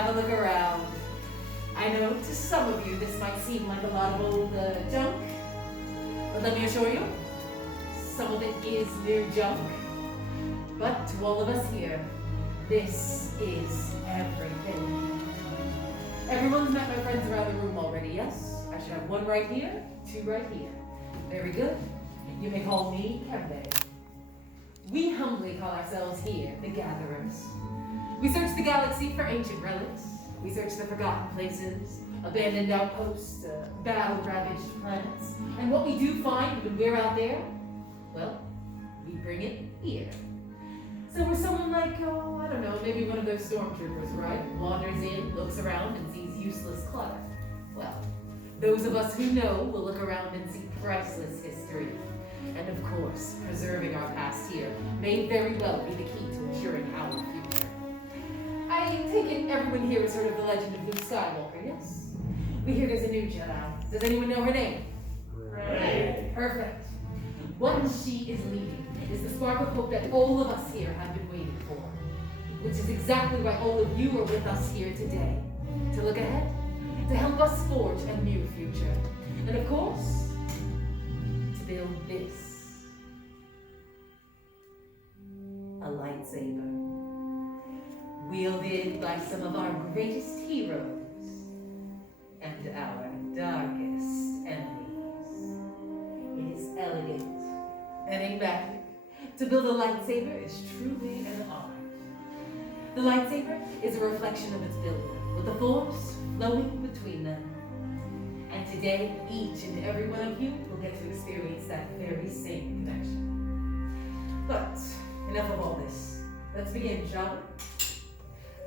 have a look around. I know to some of you this might seem like a lot of old junk, but let me assure you, some of it is new junk. But to all of us here, this is everything. Everyone's met my friends around the room already, yes? I should have one right here, two right here. Very good. You may call me Kembe. We humbly call ourselves here the Gatherers. We search the galaxy for ancient relics. We search the forgotten places, abandoned outposts, battle-ravaged planets. And what we do find when we're out there, well, we bring it here. So we're someone like, oh, I don't know, maybe one of those stormtroopers, right? Wanders in, looks around, and sees useless clutter. Well, those of us who know will look around and see priceless history. And of course, preserving our past here may very well be the key to ensuring our future. I take it everyone here has heard of the legend of Luke Skywalker, yes? We hear there's a new Jedi. Does anyone know her name? Rey. Perfect. What she is leading is the spark of hope that all of us here have been waiting for. Which is exactly why all of you are with us here today. To look ahead, to help us forge a new future. And of course, to build this. A lightsaber. Wielded by some of our greatest heroes and our darkest enemies. It is elegant, enigmatic. To build a lightsaber is truly an art. The lightsaber is a reflection of its builder, with the Force flowing between them. And today, each and every one of you will get to experience that very same connection. But enough of all this. Let's begin, shall we?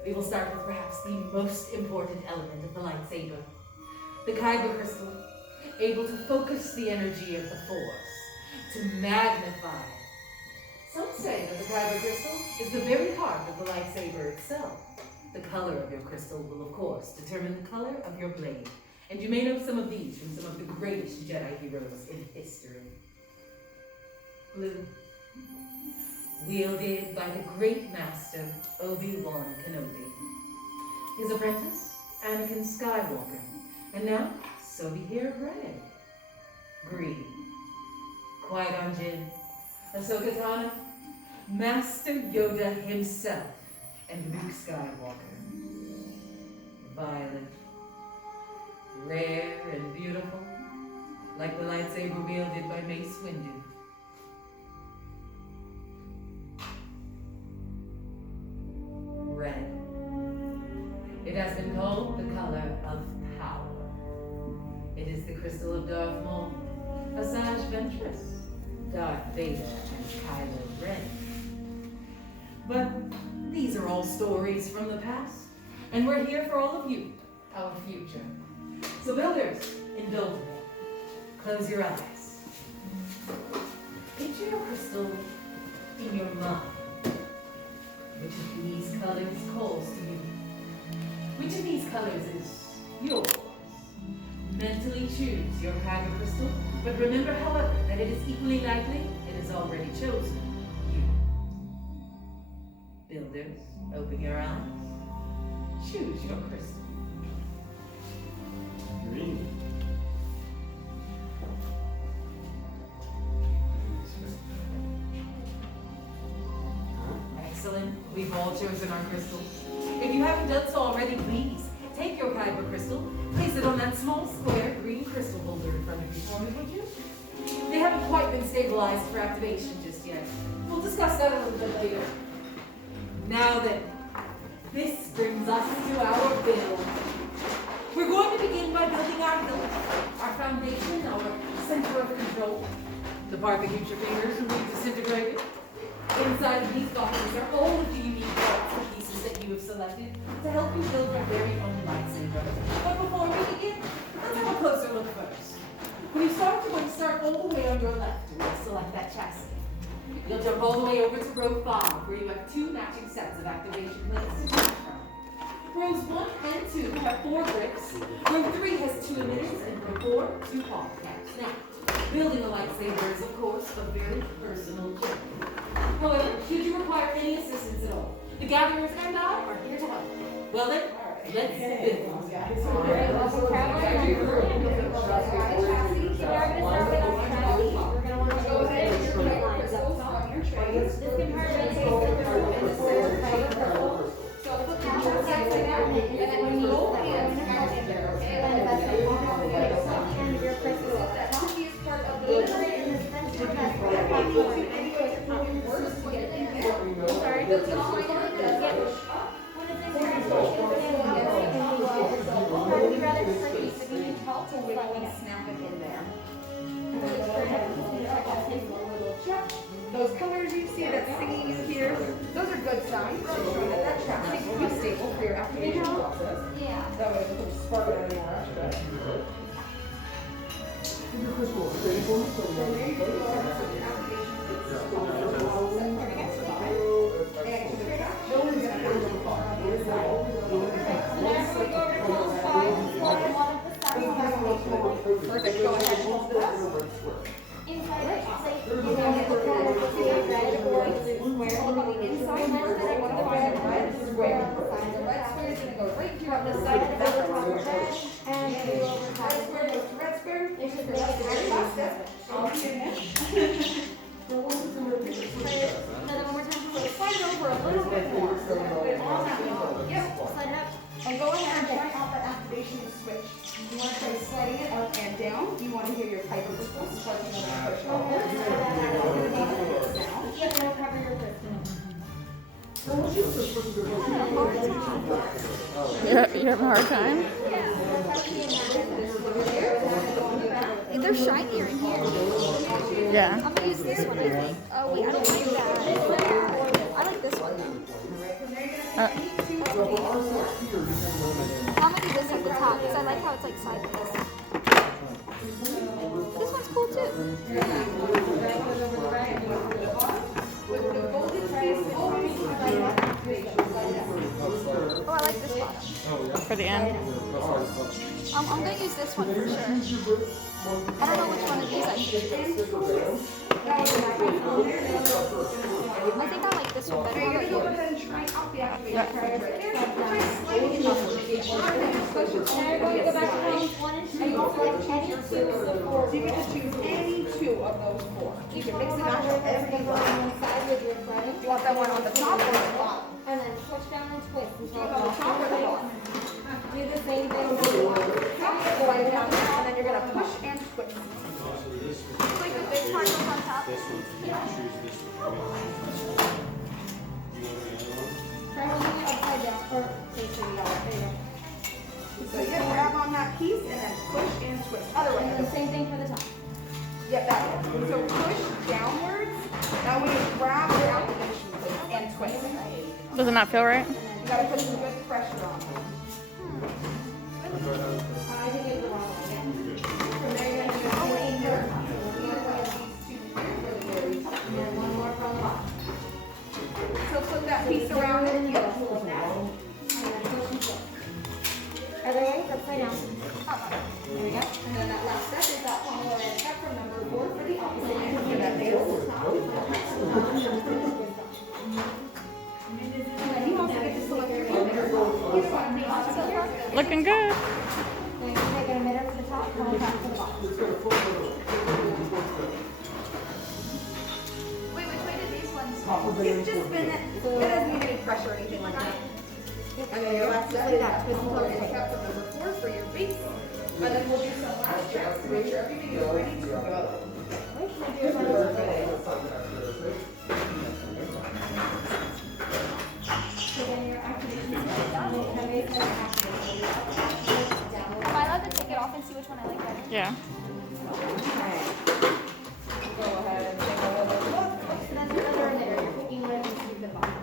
We will start with perhaps the most important element of the lightsaber, the Kyber crystal, able to focus the energy of the Force, to magnify. Some say that the Kyber crystal is the very heart of the lightsaber itself. The color of your crystal will, of course, determine the color of your blade, and you may know some of these from some of the greatest Jedi heroes in history. Blue. Wielded by the great master, Obi-Wan Kenobi. His apprentice, Anakin Skywalker. And now, so we hear Rey. Green. Qui-Gon Jinn, Ahsoka Tano, Master Yoda himself, and Luke Skywalker. Violet. Rare and beautiful, like the lightsaber wielded by Mace Windu. Red. It has been called the color of power. It is the crystal of Darth Maul, Asajj Ventress, Darth Vader, and Kylo Ren. But these are all stories from the past, and we're here for all of you, our future. So builders, indulge me. Close your eyes. Picture your crystal in your mind. Which of these colors calls to you? Which of these colors is yours? Mentally choose your Kyber crystal, but remember, however, that it is equally likely it is already chosen you. Builders, open your eyes. Choose your crystal. Green. Excellent. We've all chosen our crystals. If you haven't done so already, please take your Kyber crystal, place it on that small square green crystal holder in front of you for me, would you? They haven't quite been stabilized for activation just yet. We'll discuss that a little bit later. Now then, this brings us to our build. We're going to begin by building our village, our foundation, our center of control. The part that keeps your fingers from being disintegrated. Inside of these boxes are all of the unique parts and pieces that you have selected to help you build your very own lightsaber. But before we begin, let's have a closer look first. When you start, you're going to start all the way on your left and you'll select that chassis. You'll jump all the way over to row 5, where you have 2 matching sets of activation plates to choose from. Rows 1 and 2 have 4 grips. Row 3 has 2 emitters, and row 4, 2 pod caps. Now, building a lightsaber is, of course, a very personal journey. However, should you require any assistance at all, the Gatherers and I are here to help. Well then, Let's spin. Those colors you see that's singing you here, those are good signs. Showing that that chassis will be stable for your activation process. Yeah. That way it doesn't spark it out anymore after that. Perfect, go ahead and hold this. Inside Right. the red or square. On the inside, you want to find the red square. The red square is going to go right here on this side of the background. And Red square goes to red square. There's just Very last step. On to your neck. another one more time. Slide it over a little bit more. So put it on that wall. Yep. Slide it up. And go ahead and try out that activation switch. You want to try sliding it up and down. You want to hear your piper crystal sparking on the push upwards. Yeah, that'll cover your crystal. You have a hard time? They're shinier in here. Yeah. I'm gonna use this one, I think. Oh wait, I don't like that. I like this one. I'm gonna do this at the top because I like how it's like sideways. This one's cool too. Oh, I like this bottom. For the end. I'm gonna use this one for sure. I don't know which one of these I should use. I think I like this one better. You're going to go ahead and try out the activation switch right there. Try sliding it upwards. And I'm going to go back to columns 1 and 2. So like any two of the four. So you get to choose any two of those four. You can mix and match up every Go one. on one side with your friend. You want that one on the top or the bottom? And then push down and twist. You want it on the top or the bottom? Do the same thing. Slide it down, and then you're going to push and twist. Like the big part goes on top. Try holding it upside down or facing the other. There you go. So you grab on that piece and then push and twist. Other way. And then same thing for the top. Yep, that way. So push downwards. Now when you grab your activation plate and twist. Does it not feel right? You gotta put some good pressure on it. I think it's the wrong way. From there you're gonna do the same here. You're gonna grab these two here for the very top. And then one more from the bottom. So flip that piece around and yep. And then push and twist. Other way, upside down. There we go. And then that last step is that pommel and step from number 4 for the opposite end for that nail. And then you also get to select your emitter. You just want to make sure. Looking good. Then you take an emitter for the top, one back for the bottom. Wait, which way did these ones go? It's just spin it. It doesn't need any pressure or anything like that. And then your last step is that pommel and step from number 4 for your base. And then we'll do some last checks to make sure everything is ready to go. So then your activation is like that. Am I allowed to take it off and see which one I like better? Yeah. Go ahead and take a little look. So that's another emitter. You're picking one and choose the bottom.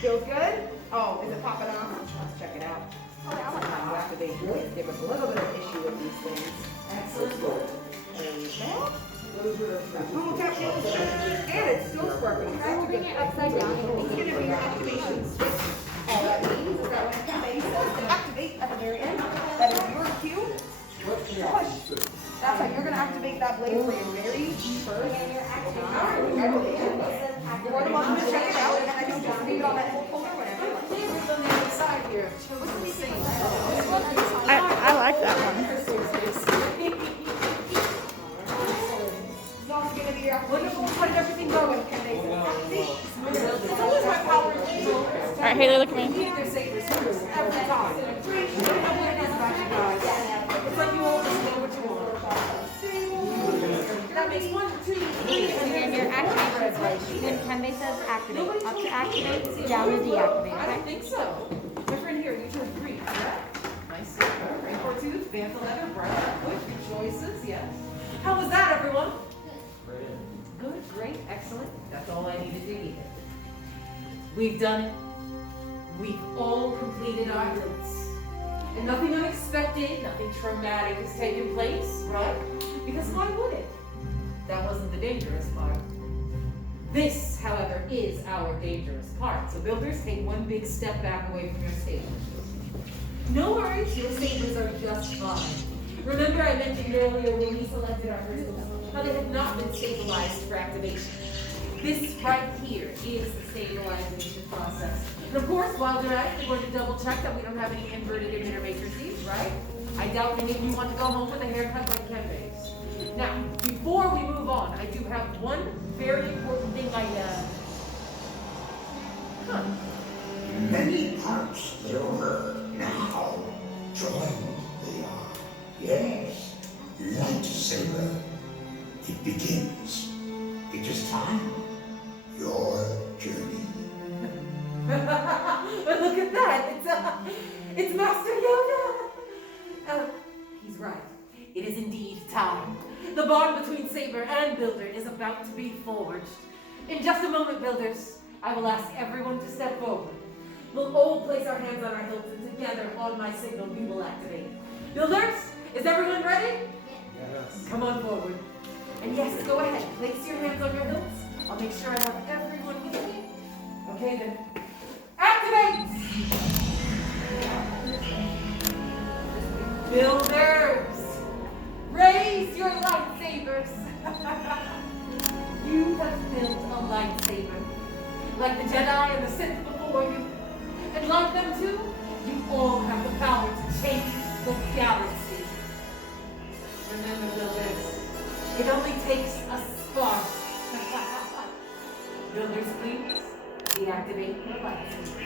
Feels good? Oh, is it popping off? Let's check it out. Oh, yeah, I want that. Time to activate voice. Give us a little bit of issue with these things. Excellent. There you go. Pommel cap feels good. And it's still sparkling. Try holding it upside down. It's going to be your activation switch. All that means is that when somebody says to activate at the very end, that is your cue. Push. That's how you're going to activate that blade for your very first time. Congratulations. You're more than welcome to check it out, and I can just leave it on that whole folder whenever you want. I like that one. Wonderful, how did everything go with Ken Basin? It's always my power. All right, Haley, look at me. Every time. You don't know what it is about you guys. It's like you always know what you want. That makes 1, 2, 3. And your activation switch, when Kenbei says activate, up to activate, down to deactivate, I don't okay? think so. My friend here, you turn 3, correct? Nice. Rainbow tooth, bantha leather, bright wood, good choices, yes. How was that, everyone? Good, great, excellent. That's all I needed to hear. We've done it. We've all completed our hills. And nothing unexpected, nothing traumatic has taken place, right? Because why would it? That wasn't the dangerous part. This, however, is our dangerous part. So builders, take one big step back away from your stables. No worries, your sabers are just fine. Remember I mentioned earlier when we selected our crystals, how they have not been stabilized for activation. This right here is the stabilization process. And of course, while they're at it, we're going to double check that we don't have any inverted emitter matrices, right? I doubt any of you want to go home with a haircut like Kenbei's. Now, before we move on, I do have one very important thing Many parts get over now. Join they are. Yes. Lightsaber. It begins. It is time. Your journey. But look at that, it's Master Yoda. He's right. It is indeed time. The bond between Saber and Builder is about to be forged. In just a moment, Builders, I will ask everyone to step forward. We'll all place our hands on our hilts, and together, on my signal, we will activate. Builders, is everyone ready? Yes. Come on forward. And yes, go ahead. Place your hands on your hilts. I'll make sure I have everyone with me. Okay, then. Activate! Builders, raise your lightsabers. You have built a lightsaber, like the Jedi and the Sith before you. And like them too, you all have the power to change the galaxy. Remember, builders, it only takes a spark. Builders, please, deactivate your lightsaber.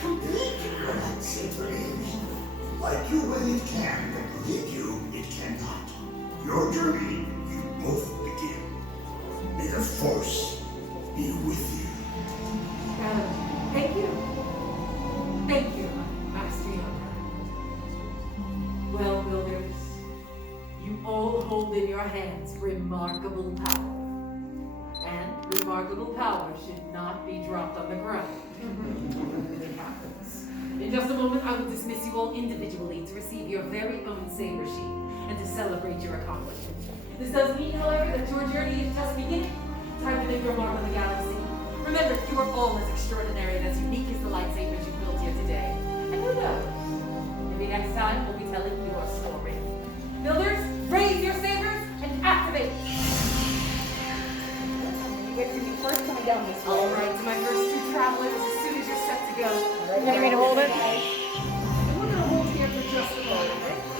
Complete your lightsaber is. Like you when it can, but with you it cannot. Your journey, you both begin. May the Force be with you. Thank you. Thank you, Master Yoda. Well, builders, you all hold in your hands remarkable power. And remarkable power should not be dropped on the ground. It happens. In just a moment, I will dismiss you all individually to receive your very own saber sheet and to celebrate your accomplishment. This does mean, however, that your journey is just beginning. Time to make your mark on the galaxy. Remember, you are all as extraordinary and as unique as the lightsabers you built here today. And who knows? Maybe next time we'll be telling your story. Builders, raise your sabers and activate! You guys can be first coming down this way. All right, to my first 2 travelers, as soon as you're set to go. You need me to hold it? And we're going to hold here for just a moment.